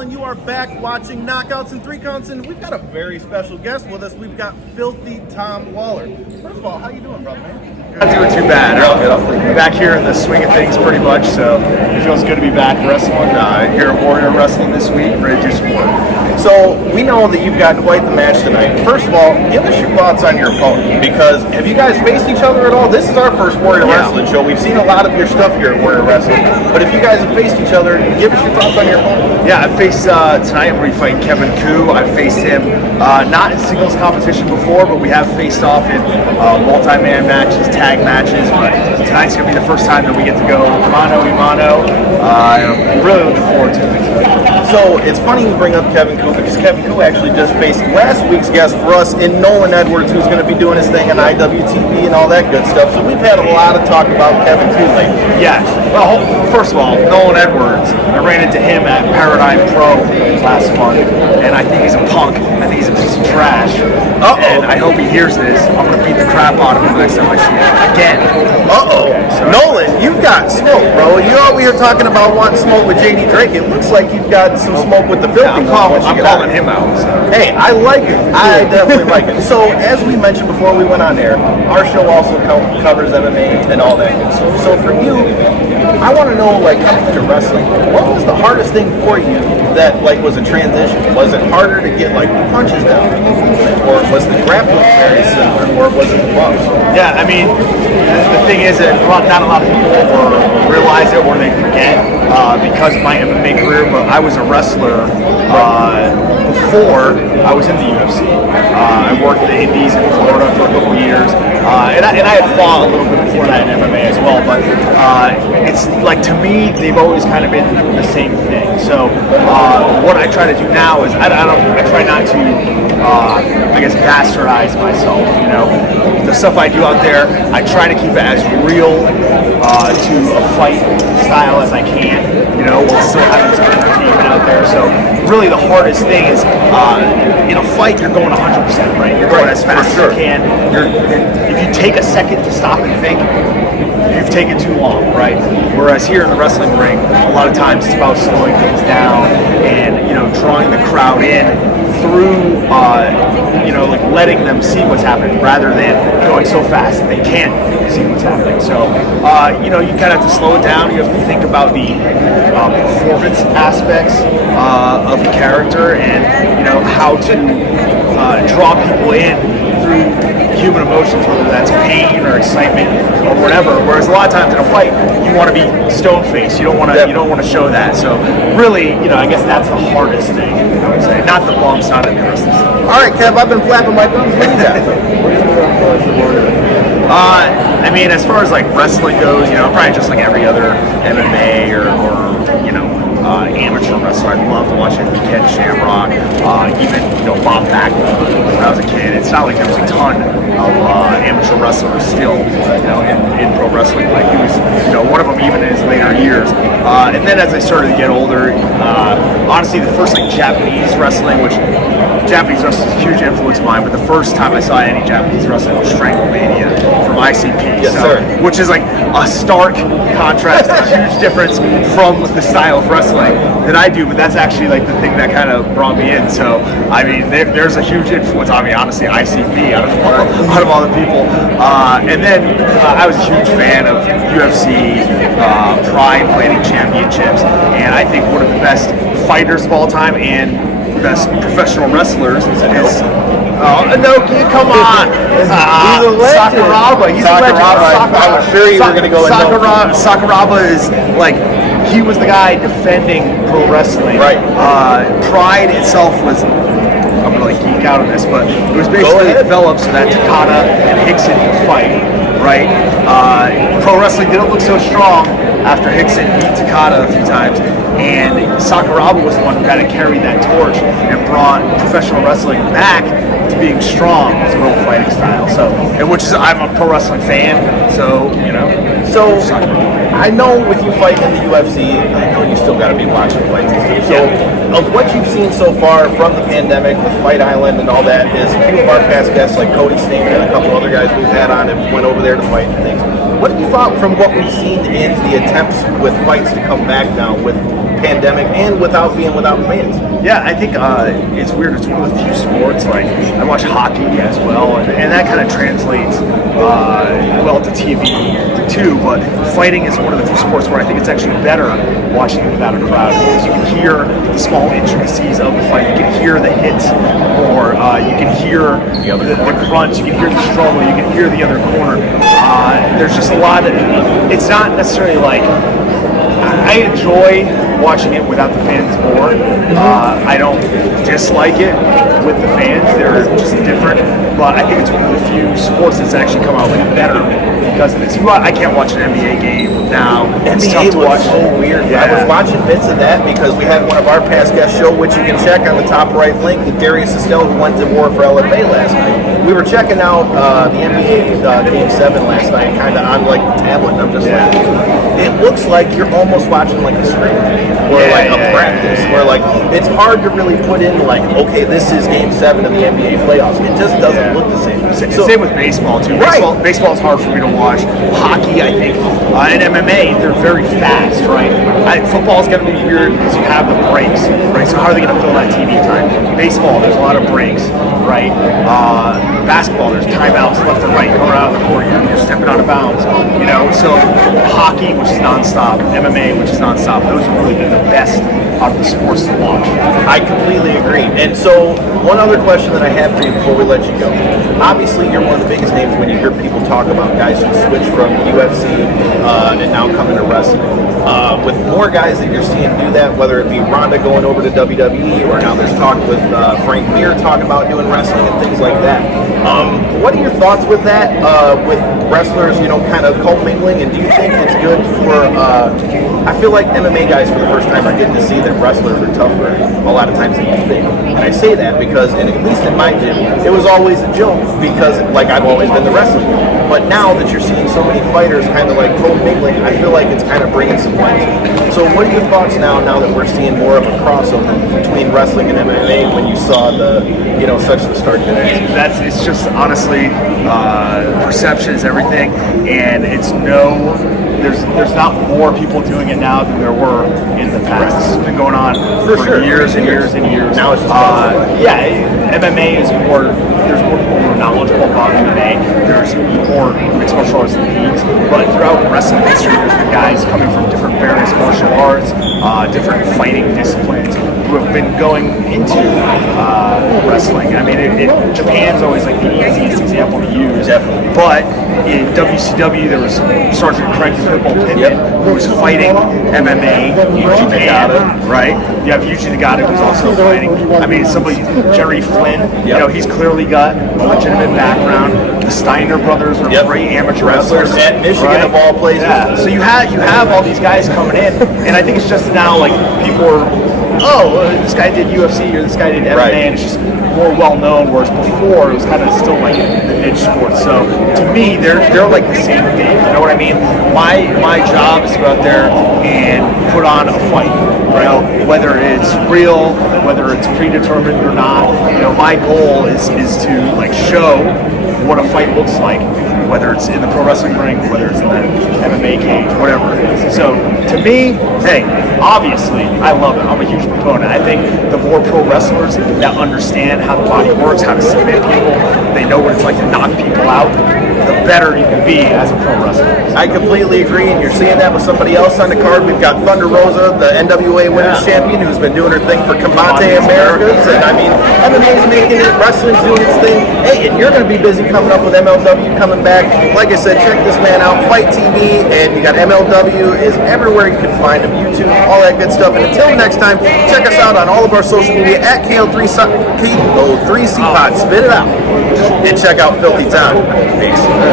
and you are back watching Knockouts and Three Counts, and we've got a very special guest with us. We've got Filthy Tom Lawlor. First of all, how you doing, brother, man? Not doing too bad. I'm back here in the swing of things pretty much, so it feels good to be back wrestling. Here at Warrior Wrestling this week, ready to do some work. So, we know that you've got quite the match tonight. First of all, give us your thoughts on your opponent, because have you guys faced each other at all? This is our first Warrior Wrestling show. We've seen a lot of your stuff here at Warrior Wrestling, but if you guys have faced each other, give us your thoughts on your opponent. Yeah, I faced, tonight I'm going to be fighting Kevin Koo. I faced him not in singles competition before, but we have faced off in multi-man matches, tag matches, but tonight's going to be the first time that we get to go mano-a-mano. I'm really looking forward to it. So it's funny you bring up Kevin Koo, because Kevin Koo actually just faced last week's guest for us in Nolan Edwards, who's going to be doing his thing on IWTV and all that good stuff. So we've had a lot of talk about Kevin Koo lately. Yes. Well, first of all, Nolan Edwards, I ran into him at Paradigm Pro last month, and I think he's a punk. I think he's a piece of trash. And I hope he hears this. I'm going to beat the crap out of him next time I see him. Again. Nolan, you've got smoke, bro. You're over here talking about wanting smoke with JD Drake. It looks like you've got some smoke with the Filthy. I'm calling him out. So. Hey, I like it. I definitely like it. So, as we mentioned before we went on air, our show also covers MMA and all that good stuff. So, for you, I want to know, like, coming to wrestling, what was the hardest thing for you that, like, was a transition? Was it harder to get, like, punches down? Or was the grappling very similar? Or was it the gloves? Yeah, I mean, the thing is that not a lot of people realize it or they forget because of my MMA career, but I was a wrestler before I was in the UFC. I worked the Indies in Florida for a couple of years, and I had fought a little bit before that in MMA as well, but it's like, to me, they've always kind of been the same thing. So what I try to do now is I try not to I guess bastardize myself. You know, the stuff I do out there, I try to keep it as real to a fight style as I can. You know, while still having some entertainment out there. So really, the hardest thing is in a fight, you're going 100%, right? You're going as fast as you can. If you take a second to stop and think, you've taken too long, right? Whereas here in the wrestling ring, a lot of times it's about slowing things down and, you know, drawing the crowd in through, you know, like letting them see what's happening rather than going so fast that they can't see what's happening. So, you know, you kind of have to slow it down. You have to think about the performance aspects of the character and, you know, how to draw people in through human emotions, whether that's pain or excitement or whatever. Whereas a lot of times in a fight, you want to be stone-faced. You don't want to show that. So really, you know, I guess that's the hardest thing, I would say. Not the bumps, not any rest of stuff. All right, Kev, I've been flapping my gums. What do you got? I mean, as far as like wrestling goes, you know, probably just like every other MMA or you know, amateur wrestler. I love watching Ken Shamrock, even, you know, Bob Backlund when I was a kid. It's not like there was a ton of amateur wrestlers still, you know, in pro wrestling. Like, he was, you know, one of them even in his later years. And then as I started to get older, honestly, the first like Japanese wrestling, which Japanese wrestling is a huge influence of mine, but the first time I saw any Japanese wrestling was Stranglemania from ICP, yes, sir. Which is like a stark contrast, a huge difference from the style of wrestling that I do, but that's actually like the thing that kind of brought me in. So, I mean, there's a huge influence on me, honestly, ICP out of all the people. And then I was a huge fan of UFC, Pride Fighting Championships, and I think one of the best fighters of all time and best professional wrestlers is Inoki, come on. He's a legend. Sakuraba. He's a legend. I was sure you were going to go Sakuraba is like, he was the guy defending pro wrestling. Right. Pride itself was, I'm going to like geek out on this, but it was basically developed so that Takada and Hickson could fight, right? Pro wrestling didn't look so strong after Hickson beat Takada a few times, and Sakuraba was the one who kind of carried that torch and brought professional wrestling back to being strong as a real fighting style. So, and which is, I'm a pro wrestling fan, so, you know. So, I know with you fighting in the UFC, I know you still got to be watching fights and stuff. So, of what you've seen so far from the pandemic with Fight Island and all that, is a few of our past guests like Cody Sting and a couple other guys we've had on have went over there to fight and things. What have you thought from what we've seen in the attempts with fights to come back now with pandemic and without fans. Yeah, I think it's weird. It's one of the few sports, like, I watch hockey as well, and that kind of translates well to TV too, but fighting is one of the few sports where I think it's actually better watching it without a crowd, because you can hear the small intricacies of the fight. You can hear the hits, or you can hear the crunch, you can hear the struggle, you can hear the other corner. There's just a lot of, it's not necessarily like, I enjoy watching it without the fans more. I don't dislike it with the fans. They're just different. But I think it's one of the few sports that's actually come out better because of this. I can't watch an NBA game now. NBA was so weird. Yeah. I was watching bits of that because we had one of our past guests show, which you can check on the top right link, Darius Estelle, who went to war for LFA last night. We were checking out the NBA Game 7 last night, kind of on like the tablet, and I'm just like, it looks like you're almost watching like a screen or like a practice, where like it's hard to really put in like, okay, this is Game 7 of the NBA playoffs. It just doesn't look the same. Same with baseball too. Right. Baseball is hard for me to watch. Hockey, I think, and MMA, they're very fast, right? Football is going to be weird because you have the breaks, right? So how are they going to fill that TV time? Baseball, there's a lot of breaks, right? Basketball, there's timeouts left and right, going out of the court, you're stepping out of bounds, you know? So hockey, which is nonstop, MMA, which is nonstop, those have really been the best out of the sports to watch. I completely agree. And so one other question that I have for you before we let you go. Obviously, you're one of the biggest names when you hear people talk about guys who switch from UFC and now come into wrestling. With more guys that you're seeing do that, whether it be Ronda going over to WWE, or now there's talk with Frank Mir talking about doing wrestling and things like that. What are your thoughts with that, with wrestlers, you know, kind of co-mingling, and do you think it's good for, I feel like MMA guys for the first time are getting to see that wrestlers are tougher a lot of times than you think. And I say that because, and at least in my gym, it was always a joke because, like, I've always been the wrestling guy. But now that you're seeing so many fighters kind of like co-mingling, I feel like it's kind of bringing some light. So what are your thoughts now that we're seeing more of a crossover between wrestling and MMA when you saw the, you know, such the start to it? It's just honestly, perception is everything, and there's not more people doing it now than there were in the past. This has been going on for sure. years and years and years. Now it's just MMA is more. There's more people who are knowledgeable about MMA. There's more mixed martial arts leagues, but throughout wrestling history, there's been guys coming from different various martial arts, different fighting disciplines who have been going into wrestling. I mean, Japan's always like the easiest example to use. Definitely. But in WCW, there was Sergeant Craig Pimpin, who was fighting MMA in Japan, right? You have Yuji Nagata, who's also fighting. I mean, Jerry Flynn, you know, he's clearly got a legitimate background. The Steiner brothers are great amateur wrestlers at Michigan, right? Of all places. Yeah. So you have all these guys coming in, and I think it's just now like people are, this guy did UFC or this guy did MMA, right. And it's just more well known. Whereas before it was kind of still like the niche sport. So to me, they're like the same thing. You know what I mean? My job is to go out there and put on a fight. You know, whether it's real, whether it's predetermined or not. You know, my goal is to like show what a fight looks like, whether it's in the pro wrestling ring, whether it's in the MMA cage, whatever it is. So to me, hey, obviously, I love it. I'm a huge proponent. I think the more pro wrestlers that understand how the body works, how to submit people, they know what it's like to knock people out, the better you can be as a pro wrestler. I completely agree, and you're seeing that with somebody else on the card. We've got Thunder Rosa, the NWA Women's Champion, who's been doing her thing for Combate Americas, and I mean, MMA's making it, wrestling's doing its thing. Hey, and you're going to be busy coming up with MLW coming back. Like I said, check this man out, Fight TV, and you got MLW is everywhere you can find him, YouTube, all that good stuff. And until next time, check us out on all of our social media at KO3C Pod, spit it out, and check out Filthy Tom. Peace.